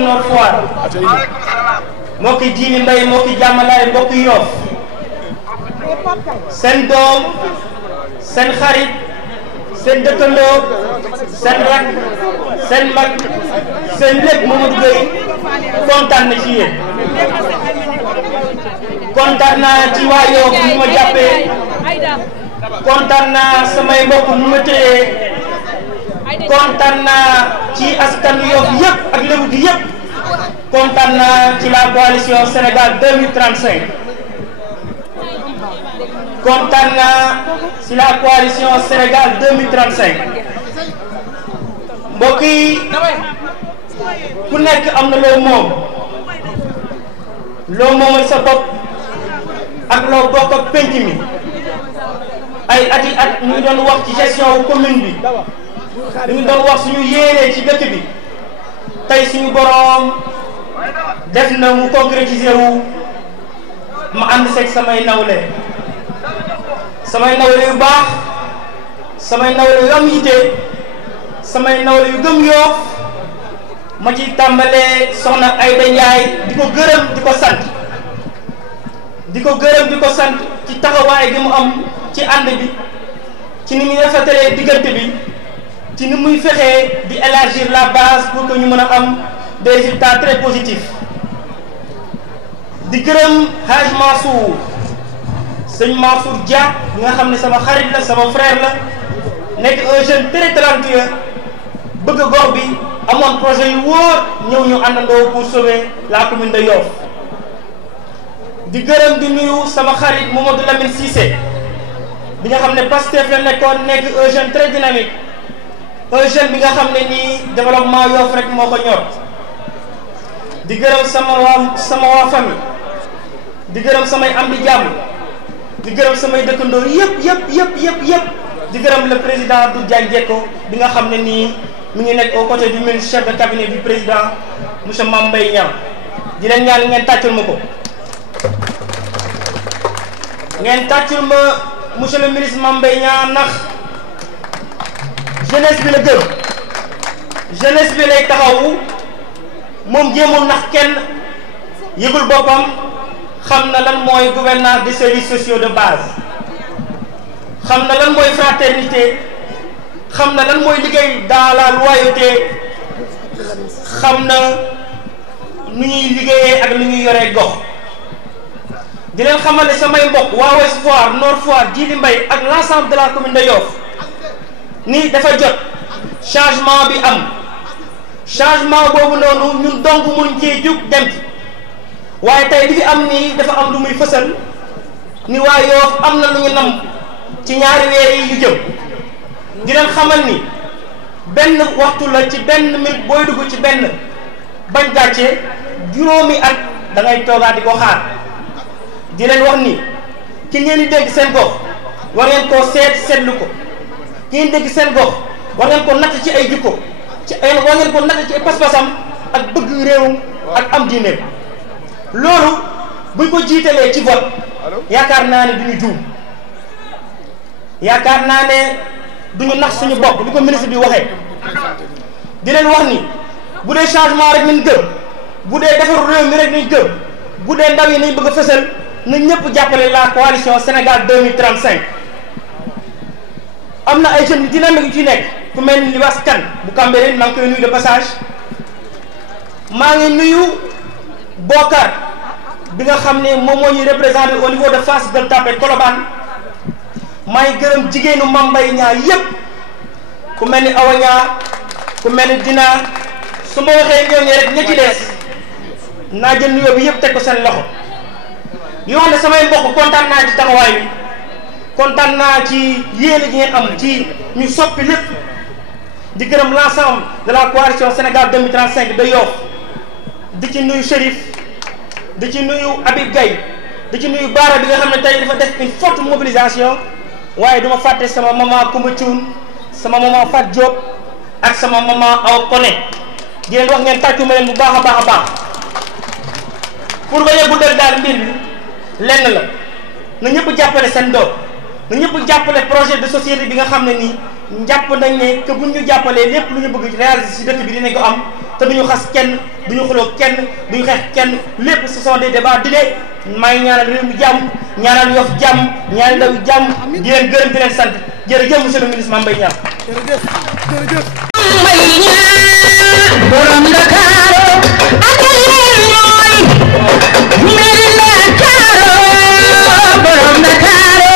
Nord Foire mbokki Djily Mbaye mbokki Jàmmalaay mbokki Yoff seen doom seen xarit seen dëkkandoo seen rak seen mag seen lépp Mamadou Gueye kontaan na ci yéen kontaan naa ci waa Yoff ñu ma jàppee kontaan naa samay mbokk mu ma téye kontaan naa ci askan Yoff yëpp ak Lebu gi yëpp kontaan naa ci la coalition Sénégal 2035 kontaan naa ci la coalition Sénégal 2035 mbokk yi ku nekk am na loo moom loo moomal sa bopp ak loo bokk ak penc mi ay ati at ñu doon wax ci gestion commune bi ñu doon wax suñu yéene ci dëkk bi tey suñu boroom def na mu concrétiser wu ma ànd seeg samay nawle yu baax samay nawle yu am yitte samay nawle yu gëm Yoff ma ci tàmbalee soxna Aïda Ndiaye di ko gërëm di ko sant ci taxawaay gi mu am ci ànd bi ci ni muy rafetalee diggante bi ci ni muy fexee di élargir la base pour que ñu mën a am des résultats très positifs di gërëm Hadj Mansour sëñ Mansour Dia bi nga xam ne sama xarit la sama frère la nekk un jeune très talentueux bëgg gox bi amoon projet yu wóor ñëw ñu àndandoo pour sauver la commune de Yoff di gërëm di nuyu sama xarit Mamadou Lamine Cissé bi nga xam ne Pastef la nekkoon nekk un jeune très dynamique un jeune bi nga xam ne nii développement Yoff rek moo ko ñor di gërëm sama waa famille di gërëm samay am di jàmm di gërëm samay dëkkandoo yëpp di gërëm le président Abdou Diagne Diecko bi nga xam ne nii mi ngi nekk au côté du ministre chef de cabinet du président monsieur Mame Mbaye Niang di leen ñaan ngeen tàccul ma ko ngeen tàccul ma monsieur le ministre Mame Mbaye Niang ndax jeunesse bi la gëm jeunesse bi lay taxawu moom jéemul nax kenn yëgul boppam xam na lan mooy gouvernance des services sociaux de base xam na lan mooy fraternité xam na lan mooy liggéey dans la loyauté xam na nu ñuy liggéeyee ak nu ñuy yoree gox di leen xamal ne samay mbokk waa Ouest Foire Nord Foire Djily Mbaye ak l'ensemble de la commune de Yoff ni dafa jot changement bi am changement boobu noonu ñun donc mun cee jug dem ci waaye tey li fi am nii dafa am lu muy fësal ni waa Yoff am na lu ñu nam ci ñaari weer yi yu jëm di leen xamal ni benn waxtu la ci benn minute booy dugg ci benn bañ gàcce juróomi at da ngay toogaat di ko xaar di leen wax ni ki ngeen di dégg seen gox war ngeen koo seetlu ko ki ngeen dégg seen gox war ngeen ko natt ci ay jikko war ngeen ko natt ci ay pas-pasam ak bëgg réewum ak am diineem loolu buñ ko jiitalee ci vote yaakaar naa ne duñu juum yaakaar naa ne duñu nax suñu bopp li ko ministre bi waxee di leen wax ni bu dee changement rek nañ gëm bu dee defaru réew mi rek nañ gëm bu dee ndaw yi nañ bëgg a fësal na ñëpp jàppale la coalition Sénégal 2035 am na ay jeunes yu dynamique yu ci nekk ku mel ni Libaas Kan bu Cambérène maa ngi koy nuyu de passage maa ngi nuyu Bokar bi nga xam ne moom moo ñuy représenté au niveau de Fass Gueule Tapée Colobane maa ngi gërëm jigéenu Mame Mbaye Niang yëpp ku mel ni Awa Niang ku mel ni Dina su ma waxee ñooñu rek ña ci des naa jël nuyoo bi yëpp teg ko seen loxo yoo xam ne samay mbokk kontaan naa ci taxawaay bi kontaan naa ci yéene gi ngeen am ci ñu soppi lépp di gërëm l'ensemble de la coalition Sénégal 2035 de Yoff di ci nuyu Chérif di ci nuyu Habib Gaye di ci nuyu Baara bi nga xam ne tey dafa def une forte mobilisation waaye duma fàtte sama maman Koumba Thioune sama maman Fat Diop ak sama maman Aw Koné di leen wax ngeen tàccu ma leen bu baax a baax pour nga yeggu dëgg daal mbir bi lenn la na ñëpp jàppale seen doom na ñëpp jàppale projet de société bi nga xam ne nii jàpp nañ ne que buñ ñu jàppalee lépp lu ñu bëgg réaliser ci dëkk bi dinañ ko am te duñu xas kenn duñu xuloo kenn duñu xeex kenn lépp ce sont des débats d'idées maa ngi ñaanal réew mi jàmm ñaanal Yoff jàmm ñaanal ndaw jàmm di leen gërëm di leen sant jërëjëf monsieur le ministre Mame Mbaye Niang. jërëjëf jërëjëf. Mbaye Niang borom Ndakaaru ak leen ñooy mbiri Ndakaaru borom Ndakaaru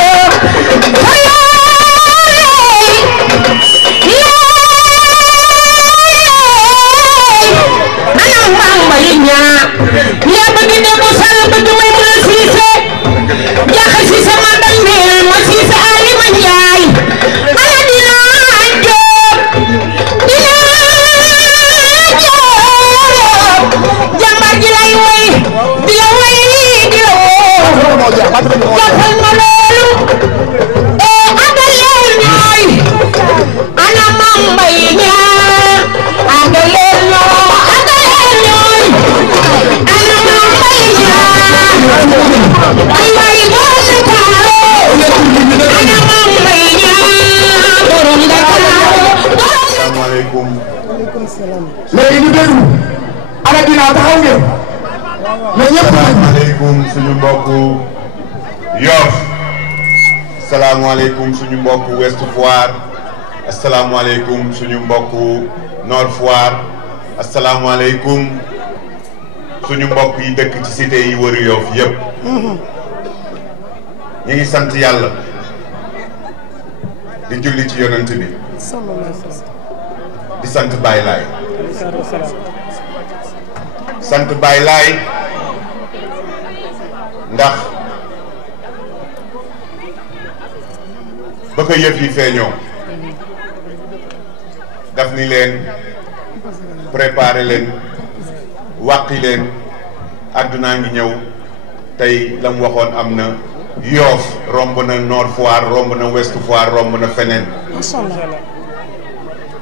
ana Mame Mbaye Niang yaa bëgg Demba Sall bëgg may mën a Cissé jaaxal Cissé ma dal mel ma Cissé Ali ma Njaay ana dinaa jóg jàmbaar ji lay way di la way di la woo jàppal ma loolu àggal leen ñooy ana Mame Mbaye Niang àggal leen ñoo àggal leen ñooy ana Mame Mbaye Niang ay way borom Ndakaaru ana Mame Mbaye Niang borom Ndakaaru. asalaamaaleykum. léegi ñu déglu. ana ginnaaw taxaw ngeen. mais ñëpp asalaamaaleykum suñu mbokku Yoff. asalaamaaleykum suñu mbokku Ouest Foire. asalaamaaleykum suñu mbokku Nord Foire. asalaamaaleykum suñu mbokk yi dëkk ci cité yi wër Yoff yëpp. ñu ngi sant yàlla. di julli ci yonent bi. di sant Baye Laye. sant Baye Laye ndax ba ko yëf yi feeñoo daf ni leen préparer leen wàqi leen àddunaa ngi ñëw tey la mu waxoon am na Yoff romb na Nord Foire romb na Ouest Foire romb na feneen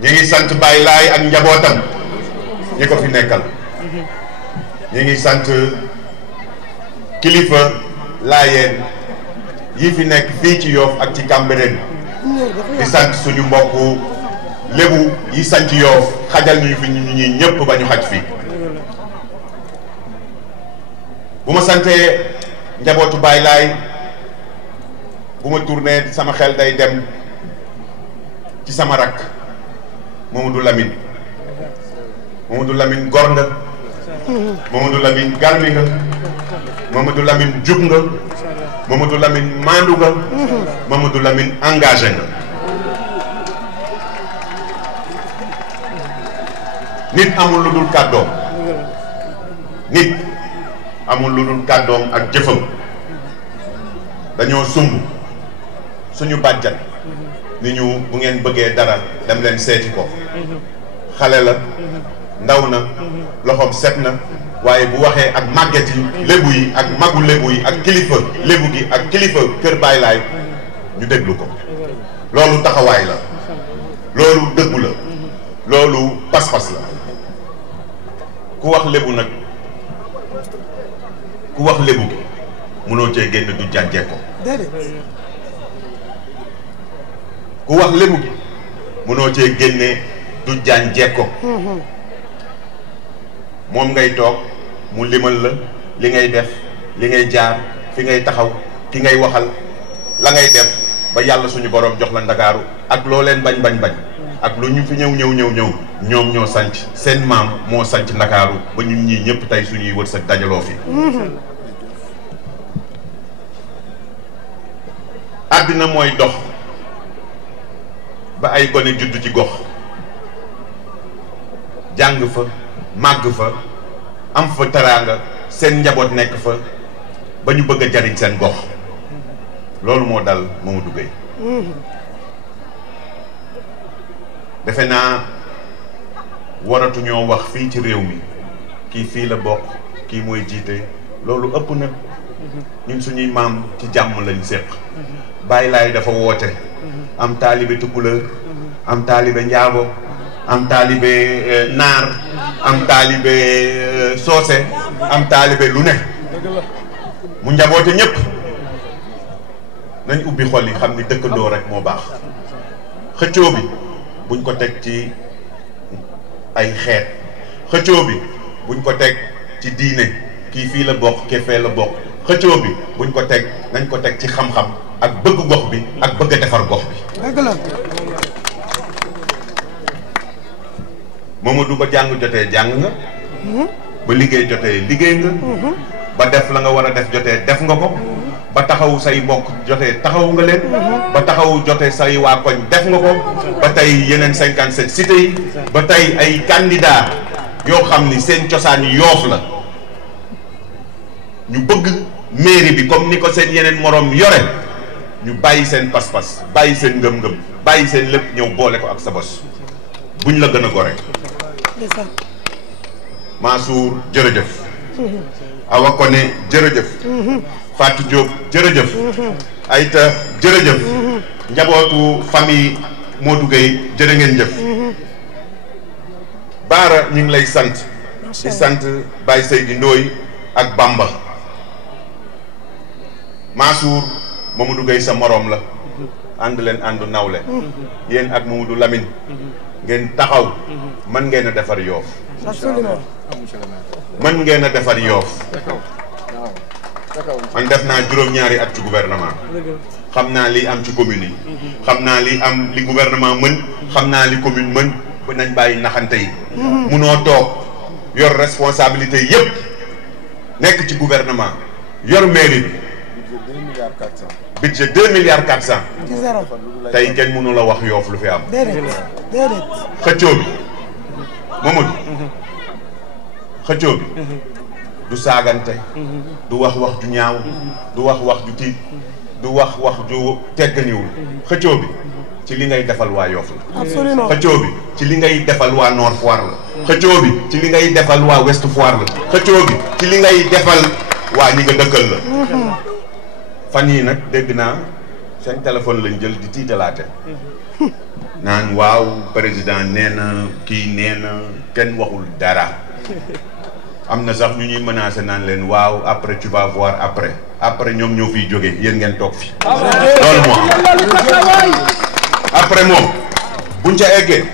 ñi ngi sant Baye Laye ak njabootam ñi ko fi nekkal ñi ngi sant kilifa laayeen yi fi nekk fii ci Yoff ak ci Cambérène di sant suñu mbokku lébu yi sant Yoff xajal ñu fi ñu ñi ñëpp ba ñu xaj fi bu ma santee njabootu Baye Laye bu ma tourné sama xel day dem ci sama rakk Mamadou Lamine Mamadou Lamine gor nga Mamadou Lamine garmi nga Mamadou Lamine jub nga Mamadou Lamine maandu nga Mamadou Lamine engagé nga nit amul lu dul kàddoom nit amul lu dul kàddoom ak jëfam dañoo sumb suñu bàjjan ni ñu bu ngeen bëggee dara dem leen seeti ko xale la ndaw na loxoom set na waaye bu waxee ak màgget yi lébu yi ak magu lébu yi ak kilifa lébu gi ak kilifa kër Baye Laye ñu déglu ko loolu taxawaay la loolu dëggu la loolu pas-pas la ku wax lébu nag ku wax lébu gi mënoo cee génn du jànjee ko ku wax lébu gi mënoo cee génne du jànjee ko moom ngay toog mu limal la li ngay def li ngay jaar fi ngay taxaw ki ngay waxal la ngay def ba yàlla suñu borom jox la Ndakaaru ak loo leen bañ ak lu ñu fi ñëw ñoom ñoo sanc seen maam moo sanc Ndakaaru ba ñun ñii ñëpp tey suñuy wërsëg dajaloo fi àddina mooy dox ba ay gone juddu ci gox jàng fa màgg fa am fa teraanga seen njaboot nekk fa ba ñu bëgg a jariñ seen gox loolu moo dal Mamadou Gueye defe naa waratuñoo wax fii ci réew mi kii fii la bokk kii mooy jiite loolu ëpp na ñun suñuy maam ci jàmm lañ séq Baye Laye dafa woote am taalibe tukulër am taalibe njaago am taalibe naar am taalibe soose am taalibe lu ne mu njaboote ñëpp nañ ubbi xol yi xam ni dëkkandoo rek moo baax xëccoo bi buñ ko teg ci ay xeet xëccoo bi buñ ko teg ci diine kii fii la bokk kii fee la bokk xëccoo bi buñ ko teg nañ ko teg ci xam-xam ak bëgg gox bi ak bëgg a defar gox bi. dëgg la. Mamadou ba jàng jotee jàng nga. ba liggéey jotee liggéey nga. ba def la nga war a def jotee def nga ko. ba taxawu say mbokk jotee taxawu nga leen. ba taxawu jotee say waa koñ def nga ko. ba tey yeneen 57 cités yi. ba tey ay candidats yoo xam ni seen cosaan Yoff la ñu bëgg mairie bi comme ni ko seen yeneen moroom yore ñu bàyyi seen pas-pas bàyyi seen ngëm-ngëm bàyyi seen lépp ñëw boole ko ak sa bos buñ la gën a gore. Mansour jërëjëf. Awa Koné jërëjëf. Fatou Diop jërëjëf. Aïta jërëjëf. njabootu famille Modou Gueye jërë ngeen jëf. Baara ñu ngi lay sant. di sant Baye Seydi Ndoye ak Bamba. Mansour Mamadou Gueye sa morom la. ànd leen àndu nawle. yéen ak Mamadou Lamine. ngeen taxaw. mën ngeen a defar Yoff. absolument. mën ngeen a defar Yoff. man def naa juróom-ñaari at ci gouvernement. xam naa li am ci commune yi. xam naa li am li gouvernement mën. xam naa li commune mën ba nañ bàyyi naxante yi. munoo toog yor responsabilité yépp nekk ci gouvernement yor mairie bi. budget 2 milliards 400. tey kenn mënu la wax Yoff lu fi am. xëccoo bi Mamadou. xëccoo bi du saagante. du wax wax ju ñaaw. du wax wax ju tiit. du wax wax ju tegganiwul. xëccoo bi ci li ngay defal waa Yoff la. absolument. xëccoo bi ci li ngay defal waa Nord Foire la. xëccoo bi ci li ngay defal waa Ouest Foire la. xëccoo bi ci li ngay defal waa ñi nga dëkkal la. fan yii nag dégg naa seen téléphone lañ jël di tiitalaate. naan waaw président nee na kii nee na kenn waxul dara. am na sax ñu ñuy menacé naan leen waaw après tu vas voir après ñoom ñoo fiy jógee yéen ngeen toog fi. loolu moo am après moom buñ ca eggee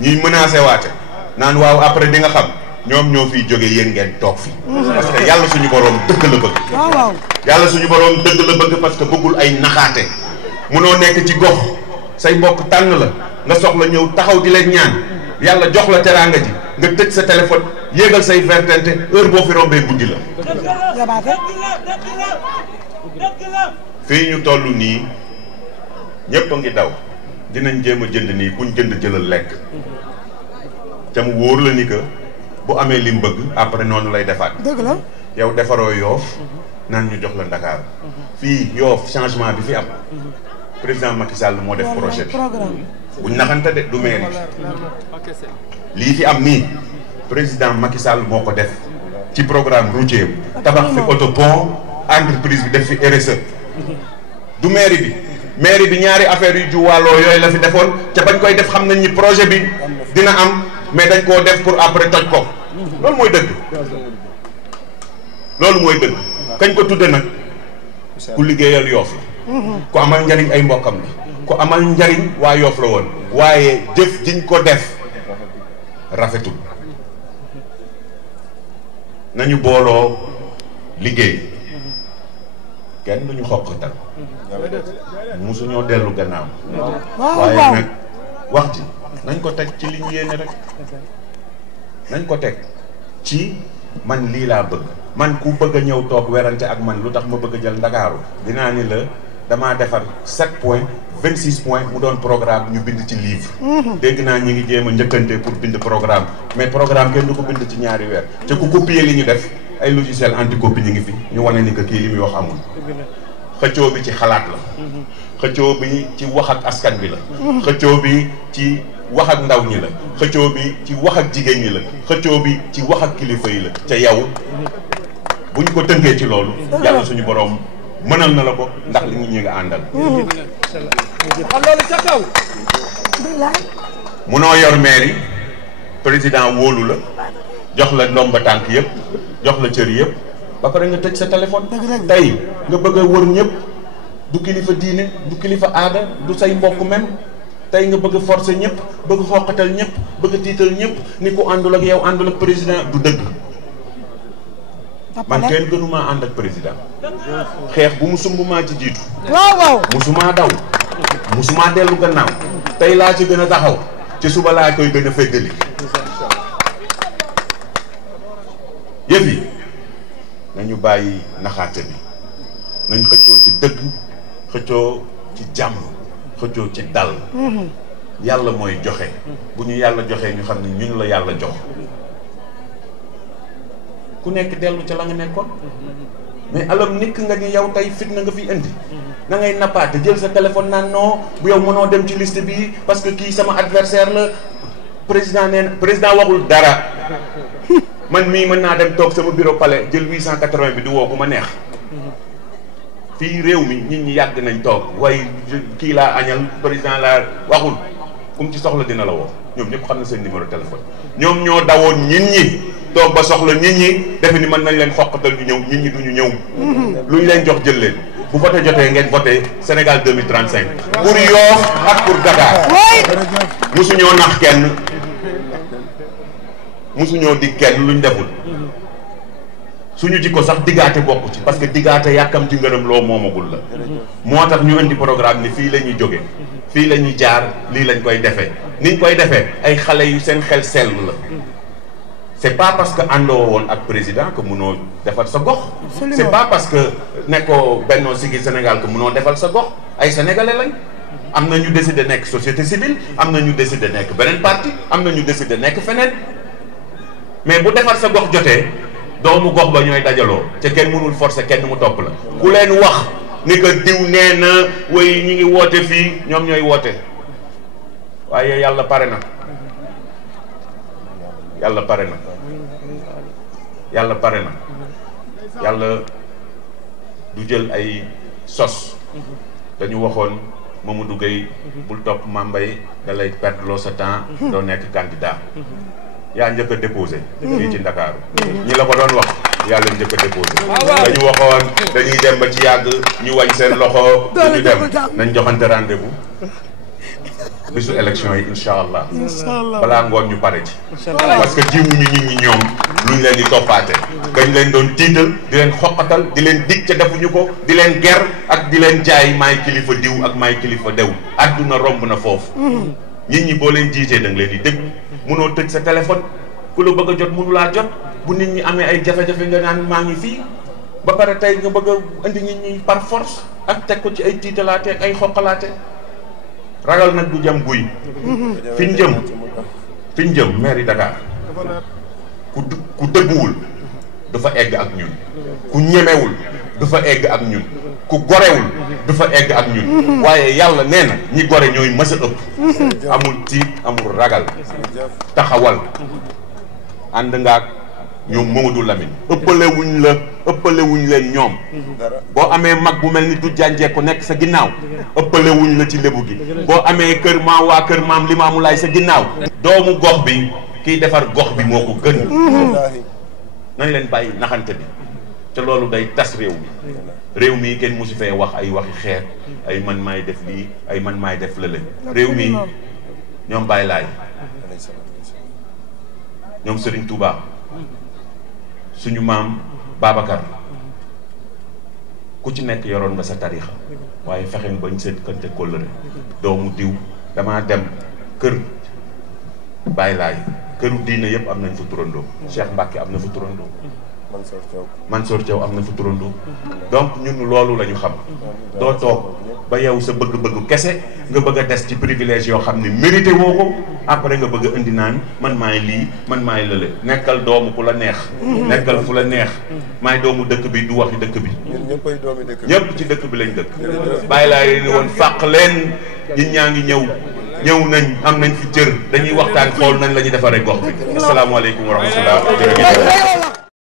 ñuy menacé waate naan waaw après di nga xam ñoom ñoo fiy jógee yéen ngeen toog fi. parce que yàlla suñu boroom dëgg la bëgg. waaw. yàlla suñu boroom dëgg la bëgg parce que bëggul ay naxaate. munoo nekk ci gox say mbokk tànn la nga soxla ñëw taxaw di leen ñaan yàlla jox la teraanga ji nga tëj sa téléphone yéegal say vertente heure boo fi rombee guddi la. fii ñu toll nii ñëpp a ngi daw dinañ jéem a jënd nii kuñ jënd jëlal lekk ca mu wóor la ni que bu amee li mu bëgg après noonu lay defaat. dëgg la. yow defaroo Yoff naan ñu jox la Ndakaaru fii Yoff changement bi fi am président Macky Sall moo def projet bi buñ naxante de du mairie bi lii fi am nii président Macky Sall moo ko def ci programme routier tabax fi autopont entreprise bi def fi RSE du mairie bi ñaari affaire yu juwaaloo yooyu la fi defoon ca bañ koy def xam nañ ni projet bi dina am mais dañ koo def pour après toj ko loolu mooy dëgg. loolu mooy dëgg kañ ko tudde nag ku liggéeyal Yoff la ku amal njariñ ay mbokkam la ku amal njariñ waa Yoff la woon waaye jëf jiñ ko def rafetul. nañu booloo liggéey kenn duñu xoqatal musuñoo dellu gannaaw waaye nag wax ji nañ ko teg ci li ñu yéene rek nañ ko teg ci man lii laa bëgg man ku bëgg a ñëw toog werante ak man lu tax ma bëgg a jël Ndakaaru dinaa ni la damaa defar 7 points 26 points mu doon programme ñu bind ci livre. dégg naa ñi ngi jéem a njëkkante pour bind programme mais programme kenn du ko bind ci ñaari weer te ku copier li ñu def ay logiciel anticopie ñu ngi fi ñu wane ni que kii li muy wax amul. xëccoo bi ci xalaat la. xëccoo bi ci wax ak askan bi la. xëccoo bi ci wax ak ndaw ñi la. xëccoo bi ci wax ak jigéen ñi la. xëccoo bi ci wax ak kilifa yi la ca yow bu ñu ko tënkee ci loolu. yàlla suñu borom mënal na la ko ndax li ñu nga àndal. munoo yor mairie président wóolu la jox la ndomba tànk yëpp jox la cër yëpp ba pare nga tëj sa téléphone. tey nga bëgg a wër ñëpp du kilifa diine du kilifa aada du say mbokk même tey nga bëgg forcer ñëpp bëgg xoqatal ñëpp bëgg tiital ñëpp ni ku àndul ak yow àndul ak président du dëgg. man kenn gënumaa ànd ak président xeex bu mu sumb maa ci jiitu. waaw musumaa daw musumaa dellu gannaaw tey laa ci gën a taxaw ci suba laa koy gën a feddali. yëf yi nañu bàyyi naxaate bi nañ xëccoo ci dëgg xëccoo ci jàmm xëccoo ci dal. yàlla mooy joxe bu ñu yàlla joxee ñu xam ne ñun la yàlla jox ku nekk dellu ca la nga nekkoon. mais alam nikk nga ni yow tey fitna nga fi indi na ngay nappaate jël sa téléphone naan non bu yow mënoo dem ci liste bi parce que kii sama adversaire la président nee na président waxul dara man mii mën naa dem toog sama bureau palais jël 880 bi di woo bu ma neex. fii réew mi nit ñi yàgg nañ toog waaye kii laa añal président laa waxul kum ci soxla dina la woo ñoom ñëpp xam na seen numéro téléphone. ñoom ñoo dawoon nit ñi toog ba soxla nit ñi defe ni mën nañ leen xoqatal ñu ñëw nit ñi duñu ñëw. lu ñu leen jox jël leen bu voté jotee ngeen voté Sénégal 2035 pour Yoff ak pour Dakar. musuñoo nax kenn musuñoo dig kenn luñ deful. suñu jikko sax diggaate bokku ci parce que diggaate yàkkam ci ngërëm loo moomagul la. moo tax ñu indi programme ni fii la ñuy jóge fii la ñuy jaar lii lañ koy defee niñ koy defee ay xale yu seen xel sell la. c'est pas parce que àndoo woon ak président que mënoo defal sa gox. c'est pas parce que nekkoo Benno Siggil Sénégal que mënoo defal sa gox ay sénégalais lañ. am na ñu décidé nekk société civile am na ñu décidé nekk beneen parti am na ñu décidé nekk feneen mais bu defar sa gox jotee. doomu gox ba ñooy dajaloo ca kenn mënul forcer kenn mu topp la ku leen wax ni que diw nee na way ñi ngi woote fii ñoom ñooy woote waaye yàlla pare na yàlla pare na yàlla pare na yàlla du jël ay sos dañu waxoon Mamadou Gueye bul topp Mambay da lay perdre loo sa temps doo nekk candidat yaa njëkk a déposé fii ci Ndakaaru ñi la ko doon wax yaa leen njëkk a déposé dañu waxoon dañuy dem ba ci yàgg ñu wañ seen loxo duñu dem nañ joxante rendez-vous bisu élection yi incha allah balaa ngoon ñu pare ci parce que jiwuñu nit ñi ñoom luñ leen di toppaate dañ leen doon tiital di leen xoqatal di leen dig ca defuñu ko di leen ger ak di leen jaay maay kilifa diw ak maay kilifa dew àdduna romb na foofu nit ñi boo leen jiitee da nga leen di déglu mënoo tëj sa téléphone ku la bëgg a jot mënu laa jot bu nit ñi amee ay jafe-jafe nga naan maa ngi fii ba pare tey nga bëgg a indi nit ñi par force ak teg ko ci ay tiitalaate ak ay xoqalaate ragal nag du jëm guy fi ñu jëm mairie Dakar ku dëgguwul dafa egg ak ñun ku ñemewul dafa egg ak ñun ku gorewul dafa egg ak ñun waaye yàlla nee na ñi gore ñooy mës a ëpp amul tiit amul ragal taxawal ànd ngaak ñoom Mamadou Lamine ëppale wuñ leen ñoom boo amee mag bu mel ni du jànjee ko nekk sa ginnaaw ëppale wuñ la ci lébu gi boo amee kër maam waa kër maam Limaamu Laay sa ginnaaw doomu gox bi kiy defar gox bi moo ko gën nañ leen bàyyi naxante bi te loolu day tas réew mi kenn mosu fee wax ay waxi xeet ay man maay def lii ay man maay def lële réew mi ñoom Baye Laay ñoom Serigne Touba suñu maam Babacar ku ci nekk yoroon nga sa tariixa waaye fexe bañ seet kante kóllëre doomu diw damaa dem kër Baye Laay këru diine yëpp am nañ fa turandoo Cheikh Mbacke am na fa turandoo Mansour Thiaw am na fa turandoo donc ñun loolu la ñu xam doo toog ba yow sa bëgg-bëgg kese nga bëgg a des ci privilège yoo xam ne mérité woo ko après nga bëgg a indi naan man maay lii man maay lële nekkal doomu ku la neex nekkal fu la neex maay doomu dëkk bi du waxi dëkk bi ñëpp ci dëkk bi lañ dëkk bàyyi laa ni woon fàq leen ñun ñaa ngi ñëw nañ am nañ fi cër dañuy waxtaan xool nañ la ñuy defaree gox bi asalaamaaleykum wa rahmatullah jërëjëf